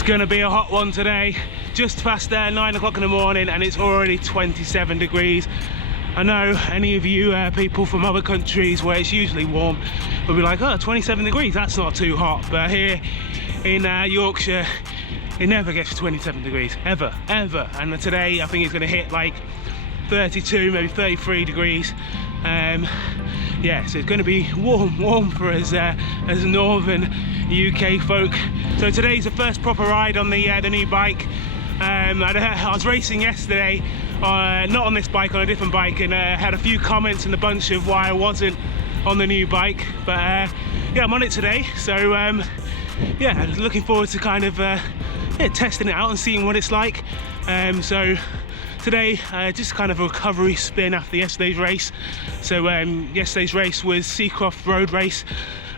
It's gonna be a hot one today. Just past 9 o'clock in the morning and it's already 27 degrees. I know any of you people from other countries where it's usually warm will be like, oh, 27 degrees, that's not too hot. But here in Yorkshire, it never gets to 27 degrees, ever. And today I think it's gonna hit like 32, maybe 33 degrees. Yeah, so it's going to be warm for us as northern UK folk. So today's the first proper ride on the new bike. I was racing yesterday, not on this bike, on a different bike, and had a few comments in the bunch of why I wasn't on the new bike. But yeah, I'm on it today. So yeah, looking forward to kind of yeah, testing it out and seeing what it's like. So today, just kind of a recovery spin after yesterday's race. So yesterday's race was Seacroft road race,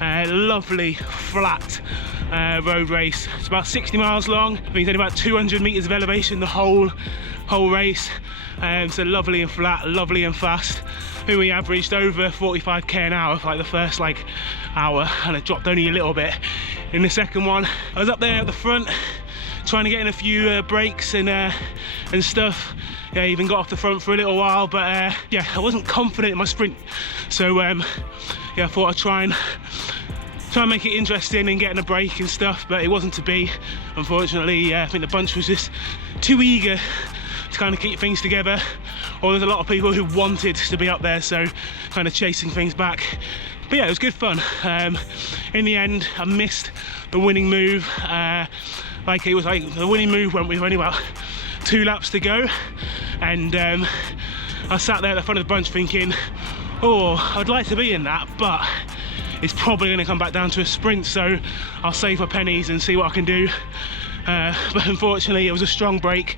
lovely flat road race. It's about 60 miles long. I think it's only about 200 meters of elevation the whole race. So lovely and flat, lovely and fast. I think we averaged over 45k an hour for like the first like hour, and it dropped only a little bit in the second one. I was up there at the front, trying to get in a few breaks and stuff. Yeah, even got off the front for a little while, but yeah, I wasn't confident in my sprint. So yeah, I thought I'd try and make it interesting and getting a break and stuff, but it wasn't to be. Unfortunately, I think the bunch was just too eager to kind of keep things together. Or there's a lot of people who wanted to be up there, so kind of chasing things back. But yeah, it was good fun. In the end, I missed the winning move. Like it was like the winning move went with only about 2 laps to go, and I sat there at the front of the bunch thinking, oh, I'd like to be in that, but it's probably going to come back down to a sprint, so I'll save my pennies and see what I can do. But unfortunately it was a strong break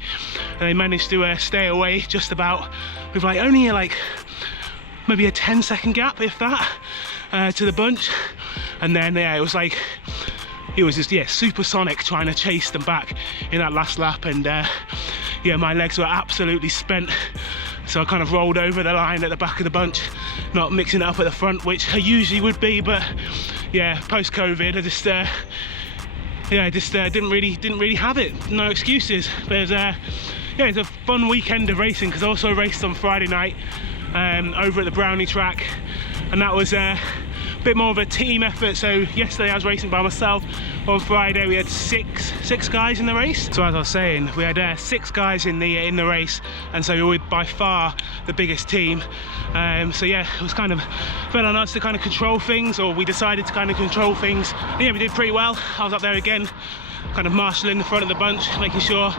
and they managed to stay away just about, with like only like maybe a 10-second gap, if that, to the bunch. And then yeah, it was like, it was just, yeah, supersonic trying to chase them back in that last lap. And yeah, my legs were absolutely spent, so I kind of rolled over the line at the back of the bunch, not mixing it up at the front, which I usually would be. But yeah, post-COVID, I just yeah, I just didn't really have it. No excuses. But it was, yeah, it's a fun weekend of racing, because I also raced on Friday night over at the Brownie track, and that was a bit more of a team effort. So yesterday I was racing by myself. On Friday we had six guys in the race. So as I was saying, we had 6 guys in the race, and so we were by far the biggest team. So yeah, it was kind of felt on us to kind of control things, or we decided to kind of control things. And yeah, we did pretty well. I was up there again, kind of marshalling the front of the bunch, making sure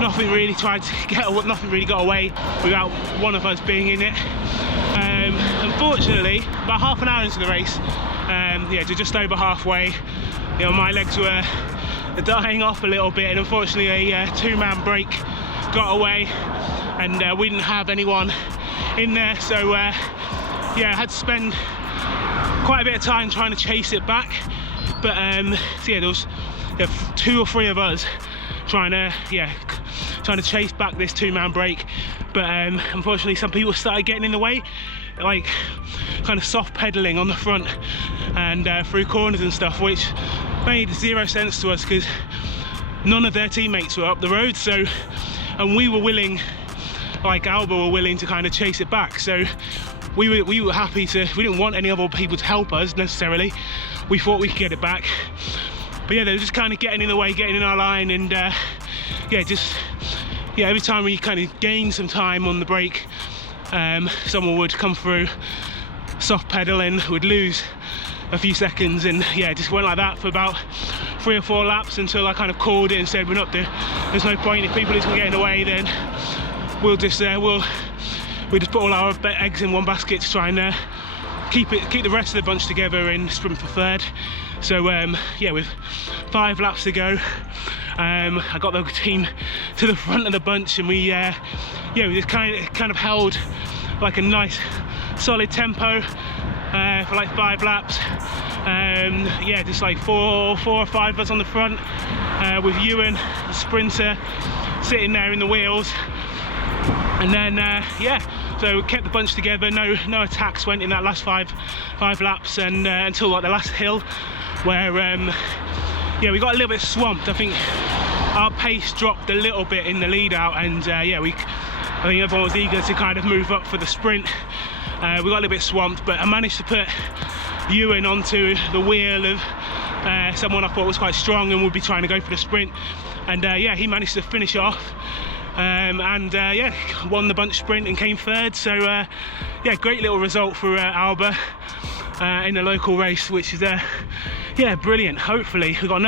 nothing really got away without one of us being in it. Unfortunately, about half an hour into the race, yeah, to just over halfway, you know, my legs were dying off a little bit, and unfortunately a 2-man break got away, and we didn't have anyone in there. So yeah, I had to spend quite a bit of time trying to chase it back. But so yeah, there was 2 or 3 of us trying to chase back this 2-man break. But unfortunately some people started getting in the way, like kind of soft pedaling on the front and through corners and stuff, which made 0 sense to us, because none of their teammates were up the road. So, and we were willing, like Alba were willing to kind of chase it back. So we were happy to, we didn't want any other people to help us necessarily. We thought we could get it back. But yeah, they were just kind of getting in the way, getting in our line, and yeah, just yeah, every time we kind of gained some time on the break, someone would come through, soft pedaling, would lose a few seconds, and yeah, it just went like that for about 3 or 4 laps until I kind of called it and said, we're not there's no point. If people isn't getting away, then we'll just we just put all our eggs in one basket to try and keep the rest of the bunch together and sprint for third. So yeah, with 5 laps to go, I got the team to the front of the bunch, and we yeah, we just kind of held like a nice solid tempo for like 5 laps. Yeah, just like four or 5 of us on the front, with Ewan, the sprinter, sitting there in the wheels. And then yeah, so we kept the bunch together. No attacks went in that last five laps, and until like the last hill, where yeah, we got a little bit swamped. I think our pace dropped a little bit in the lead out, and yeah, I think everyone was eager to kind of move up for the sprint. We got a little bit swamped, but I managed to put Ewan onto the wheel of someone I thought was quite strong and would be trying to go for the sprint, and yeah, he managed to finish off and yeah, won the bunch sprint and came third. So yeah, great little result for Alba in the local race, which is yeah, brilliant. Hopefully we've got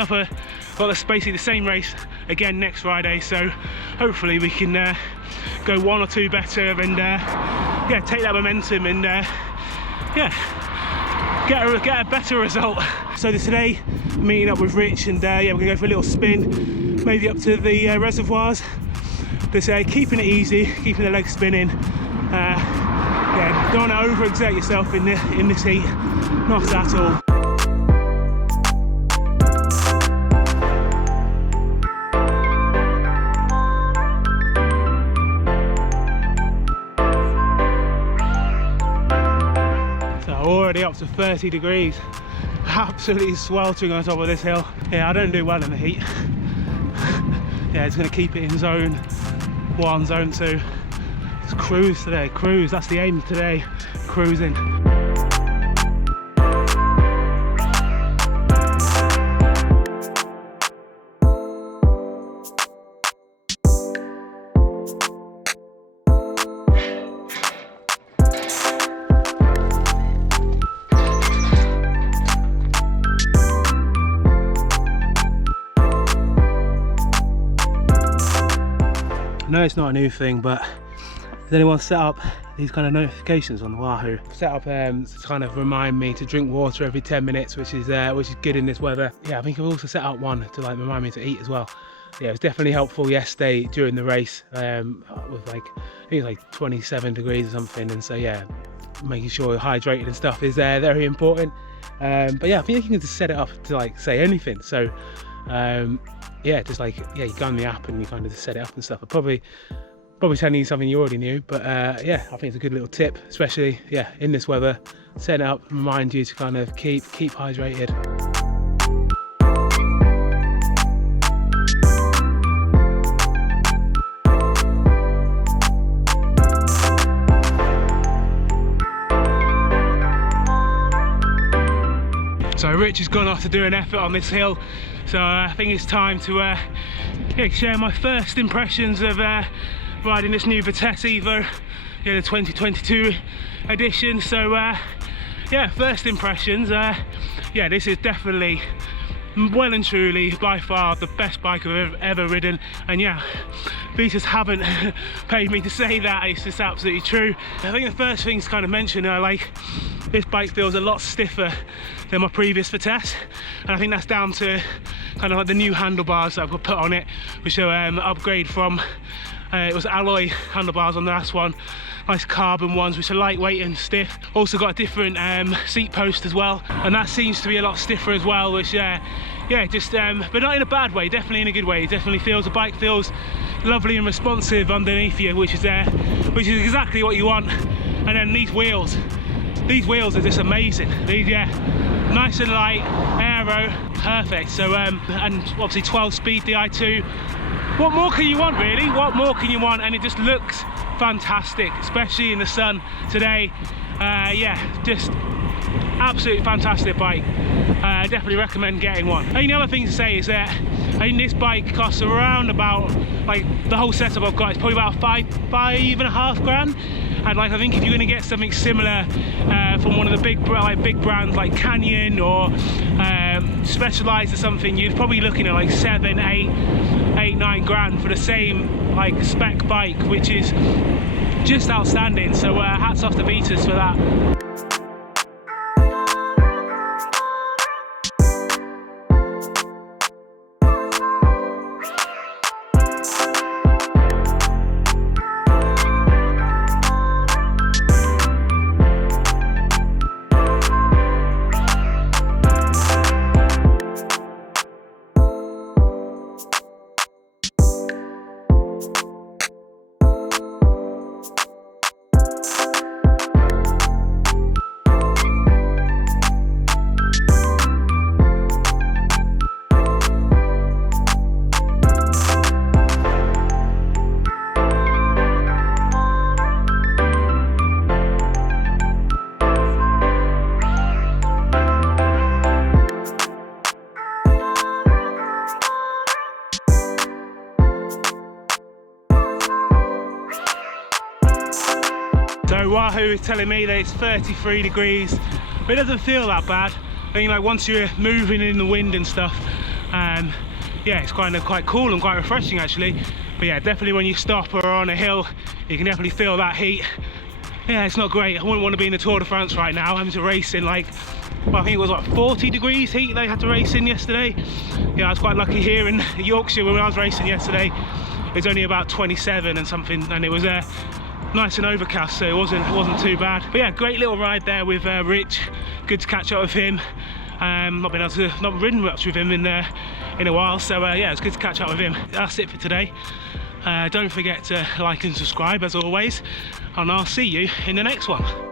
basically the same race again next Friday, so hopefully we can go one or two better and yeah, take that momentum and yeah, get a better result. So today, meeting up with Rich, and yeah, we're gonna go for a little spin, maybe up to the reservoirs. Just keeping it easy, keeping the legs spinning. Yeah, don't want to overexert yourself in this heat, not at all. Already up to 30 degrees, absolutely sweltering on top of this hill. Yeah, I don't do well in the heat. Yeah, it's going to keep it in zone 1, zone 2. Just cruise today, cruise, that's the aim today, cruising. I know it's not a new thing, but has anyone set up these kind of notifications on the Wahoo? Set up to kind of remind me to drink water every 10 minutes, which is good in this weather. Yeah, I think I've also set up one to like remind me to eat as well. Yeah, it was definitely helpful yesterday during the race with like, I think it was like 27 degrees or something, and so yeah, making sure you're hydrated and stuff is very important. But yeah, I think you can just set it up to like say anything. So yeah, just like, yeah, you go on the app and you kind of just set it up and stuff. I'll probably telling you something you already knew, but yeah, I think it's a good little tip, especially yeah, in this weather. Set it up, remind you to kind of keep hydrated. So Rich has gone off to do an effort on this hill, so I think it's time to yeah, share my first impressions of riding this new Vitesse EVO, yeah, the 2022 edition. So yeah, first impressions, yeah, this is definitely well and truly by far the best bike I've ever ridden, and yeah, Vitus haven't paid me to say that, it's just absolutely true. I think the first thing to kind of mention, like, this bike feels a lot stiffer than my previous Vitesse, and I think that's down to kind of like the new handlebars that I've got put on it, which are upgrade from it was alloy handlebars on the last one, nice carbon ones which are lightweight and stiff. Also got a different seat post as well, and that seems to be a lot stiffer as well, which yeah, just but not in a bad way, definitely in a good way. It definitely feels, the bike feels lovely and responsive underneath you, which is exactly what you want. And then these wheels are just amazing. These, yeah, nice and light, aero, perfect. So and obviously 12 speed Di2. What more can you want, really? What more can you want? And it just looks fantastic, especially in the sun today. Yeah, just absolutely fantastic bike. Definitely recommend getting one. I think the other thing to say is that I think this bike costs around about, like, the whole setup I've got is probably about $5.5 grand. And like, I think if you're going to get something similar from one of the big brands like Canyon or Specialized or something, you're probably looking at like 7, 8, 9 grand for the same like spec bike, which is just outstanding. So hats off to Vitus for that. So Wahoo is telling me that it's 33 degrees, but it doesn't feel that bad. And you know, once you're moving in the wind and stuff, yeah, it's kind of quite cool and quite refreshing actually. But yeah, definitely when you stop or are on a hill, you can definitely feel that heat. Yeah, it's not great. I wouldn't want to be in the Tour de France right now, having to race in like, well, I think it was like 40 degrees heat they had to race in yesterday. Yeah, I was quite lucky here in Yorkshire when I was racing yesterday. It was only about 27 and something, and it was nice and overcast, so it wasn't too bad. But yeah, great little ride there with Rich. Good to catch up with him. Not ridden much with him in a while, so yeah, it's good to catch up with him. That's it for today. Don't forget to like and subscribe as always, and I'll see you in the next one.